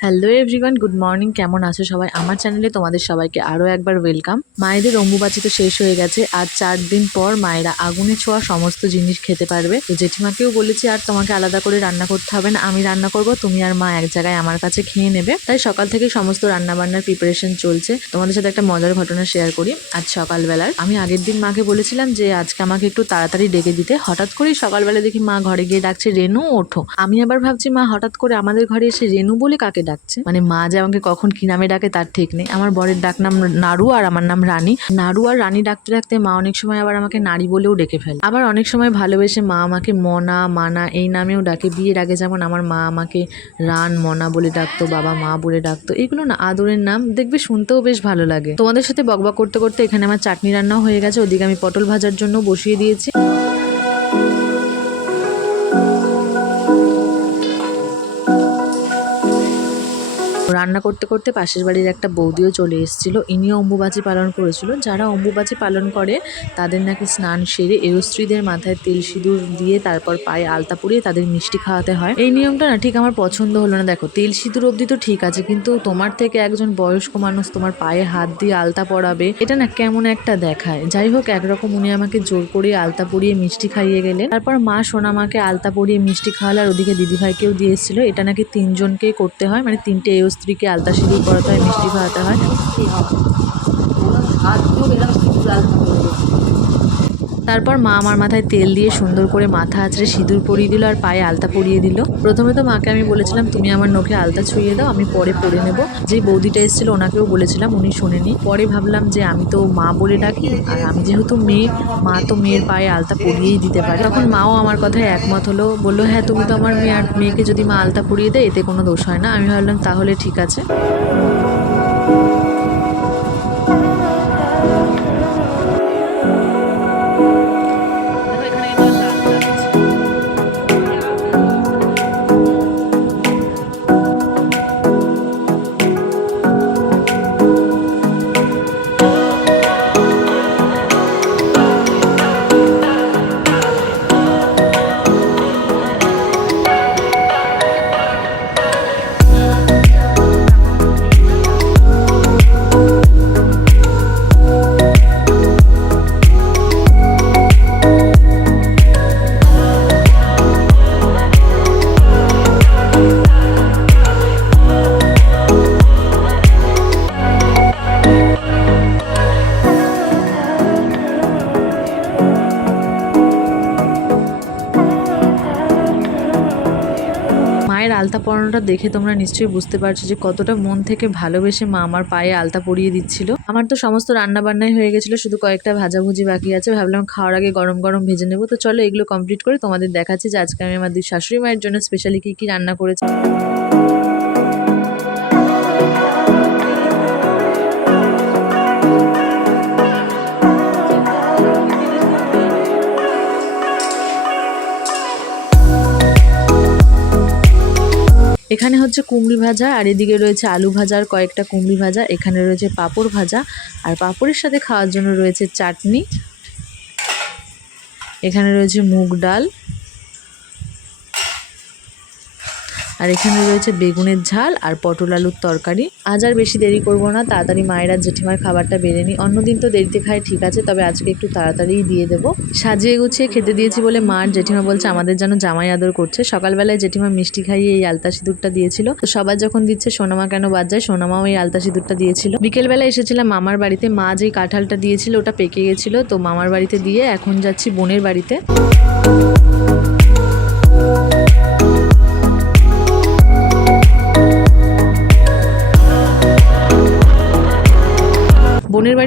Hello everyone good morning কেমন আছো সবাই? আমার চ্যানেলে তোমাদের সবাইকে আরও একবার ওয়েলকাম মায়েদের অম্বুবাচি তো শেষ হয়ে গেছে। আর চার দিন পর মায়েরা আগুনে ছোঁয়া সমস্ত জিনিস খেতে পারবে। তো জেঠিমাকেও বলেছি, আর তোমাকে আলাদা করে রান্না করতে হবে না। আমি রান্না করব, তুমি আর মা এক জায়গায় আমার কাছে খেয়ে নেবে। তাই সকাল থেকে সমস্ত রান্নাবান্নার প্রিপারেশন চলছে। তোমাদের সাথে একটা মজার ঘটনা শেয়ার করি আজ সকালবেলার। আমি আগের দিন মাকে বলেছিলাম যে, আজকে আমাকে একটু তাড়াতাড়ি ডেকে দিতে। হঠাৎ করেই সকালবেলা দেখি মা ঘরে গিয়ে ডাকছে, রেনু, ওঠো। আমি আবার ভাবছি, মা, হঠাৎ করে আমাদের ঘরে এসে রেনু বলে কাকে ডাকছে। মানে মা যে আমাকে কখন কি নামে ডাকে তার ঠিক নেই। আমার বরের ডাক নাম নাড়ু আর আমার নাম রানী। নাড়ু আর রানী ডাকতে ডাকতে মা অনেক সময় আবার আমাকে নারী বলেও ডেকে ফেলে। আবার অনেক সময় ভালোবেসে মা আমাকে মনা, মানা এই নামেও ডাকে। বিয়ের আগে যেমন আমার মা আমাকে রান, মনা বলে ডাকতো, বাবা মা বলে ডাকতো। এগুলো না আদরের নাম দেখবে শুনতেও বেশ ভালো লাগে। তোমাদের সাথে বকবক করতে করতে এখানে আমার চাটনি রান্নাও হয়ে গেছে। ওদিকে আমি পটল ভাজার জন্য বসিয়ে দিয়েছি। রান্না করতে করতে পাশের বাড়ির একটা বৌদিও চলে এসেছিল। ইনিও অম্বুবাচী পালন করেছিল। যারা অম্বুবাচী পালন করে, তাদের নাকি স্নান সেরে এরস্ত্রীদের মাথায় তেল সিঁদুর দিয়ে তারপর পায়ে আলতা পরিয়ে তাদের মিষ্টি খাওয়াতে হয়। এই নিয়মটা না ঠিক আমার পছন্দ হলো না। দেখো, তেল সিঁদুর অবধি তো ঠিক আছে, কিন্তু তোমার থেকে একজন বয়স্ক মানুষ তোমার পায়ে হাত দিয়ে আলতা পরাবে, এটা না কেমন একটা দেখায়। যাই হোক, একরকম উনি আমাকে জোর করে আলতা পরিয়ে মিষ্টি খাইয়ে গেলেন। তারপর মা সোনামাকে আলতা পরিয়ে মিষ্টি খাওয়ালে আর ওদিকে দিদিভাইকেও দিয়ে এটা নাকি তিনজনকেই করতে হয় মানে তিনটে এও স্ত্রীকে আলতা সিঁদুর করাতে হয় মিষ্টি খাওয়াতে হয়। তারপর মা আমার মাথায় তেল দিয়ে সুন্দর করে মাথা আঁচড়ে সিঁদুর পরিয়ে দিল আর পায়ে আলতা পরিয়ে দিল। প্রথমে তো মাকে আমি বলেছিলাম, তুমি আমার নখে আলতা ছুঁয়ে দাও, আমি পরে পরে নেব। যে বৌদিটা এসেছিল, ওনাকেও বলেছিলাম, উনি শোনেনি। পরে ভাবলাম যে আমি তো মা বলে ডাকি, আর আমি যেহেতু মেয়ে, মা তো মেয়ের পায়ে আলতা পরিয়েই দিতে পারে। তখন মাও আমার কথায় একমত হলো, বলল হ্যাঁ তুমি তো আমার মেয়ে, আর মেয়েকে যদি মা আলতা পরিয়ে দেয়, এতে কোনো দোষ হয় না। আমি ভাবলাম, তাহলে ঠিক আছে। আলতা পরানোটা দেখে তোমরা নিশ্চয়ই বুঝতে পারছ যে কতটা মন থেকে ভালোবেসে মা আমার পায়ে আলতা পরিয়ে দিচ্ছিল। আমার তো সমস্ত রান্না বান্নাই হয়ে গেছিল, শুধু কয়েকটা ভাজাভুজি বাকি আছে। ভাবলাম খাওয়ার আগে গরম গরম ভেজে নেব। তো চলো এগুলো কমপ্লিট করে তোমাদের দেখাচ্ছি যে আজকে আমি আমার দুই শাশুড়ি মায়ের জন্য স্পেশালি কী কী রান্না করেছি। এখানে হচ্ছে কুমড়ি ভাজা, আর এদিকে রয়েছে আলু ভাজার কয়েকটা কুমড়ি ভাজা। এখানে রয়েছে পাঁপড় ভাজা, আর পাঁপড়ের সাথে খাওয়ার জন্য রয়েছে চাটনি। এখানে রয়েছে মুগ ডাল আর এখানে রয়েছে বেগুনের ঝাল আর পটল আলুর তরকারি। আজ আর বেশি দেরি করব না, তাড়াতাড়ি মায়েরা জেঠিমার খাবারটা বেড়ে নিই অন্যদিন তো দেরিতে খায়, ঠিক আছে, তবে আজকে একটু তাড়াতাড়িই দিয়ে দেবো। সাজিয়ে গুছিয়ে খেতে দিয়েছি বলে মা আর জেঠিমা বলছে, আমাদের যেন জামাই আদর করছে। সকালবেলায় জেঠিমা মিষ্টি খাইয়ে এই আলতা সিঁদুরটা দিয়েছিল। তো সবার যখন দিচ্ছে, সোনামা কেন বাদ যায়? সোনামাও এই আলতা সিঁদুরটা দিয়েছিল। বিকেলবেলা এসেছিলাম মামার বাড়িতে, মা যেই কাঁঠালটা দিয়েছিল, ওটা পেকে গেছিল। তো মামার বাড়িতে দিয়ে এখন যাচ্ছি বোনের বাড়িতে।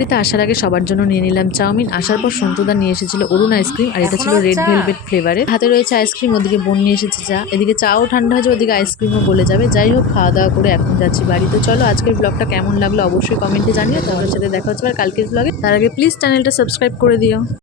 বাড়িতে আসার আগে সবার জন্য নিয়ে নিলাম চাউমিন। আসার পর সন্তুদা নিয়ে এসেছিল অরুণ আইসক্রিম আর এটা ছিল রেড ভেলভেট ফ্লেভারের হাতে রয়েছে আইসক্রিম ওদিকে বোন নিয়ে এসেছে চা। এদিকে চাও ঠান্ডা হয়েছে ওদিকে আইসক্রিমও বলে যাবে। যাই হোক খাওয়া দাওয়া করে এখন যাচ্ছি বাড়িতে। চলো আজকের ব্লগটা কেমন লাগল অবশ্যই কমেন্টে জানিও। তোমার সাথে দেখা হচ্ছে আর কালকের ব্লগে তার আগে প্লিজ চ্যানেলটা সাবস্ক্রাইব করে দিও।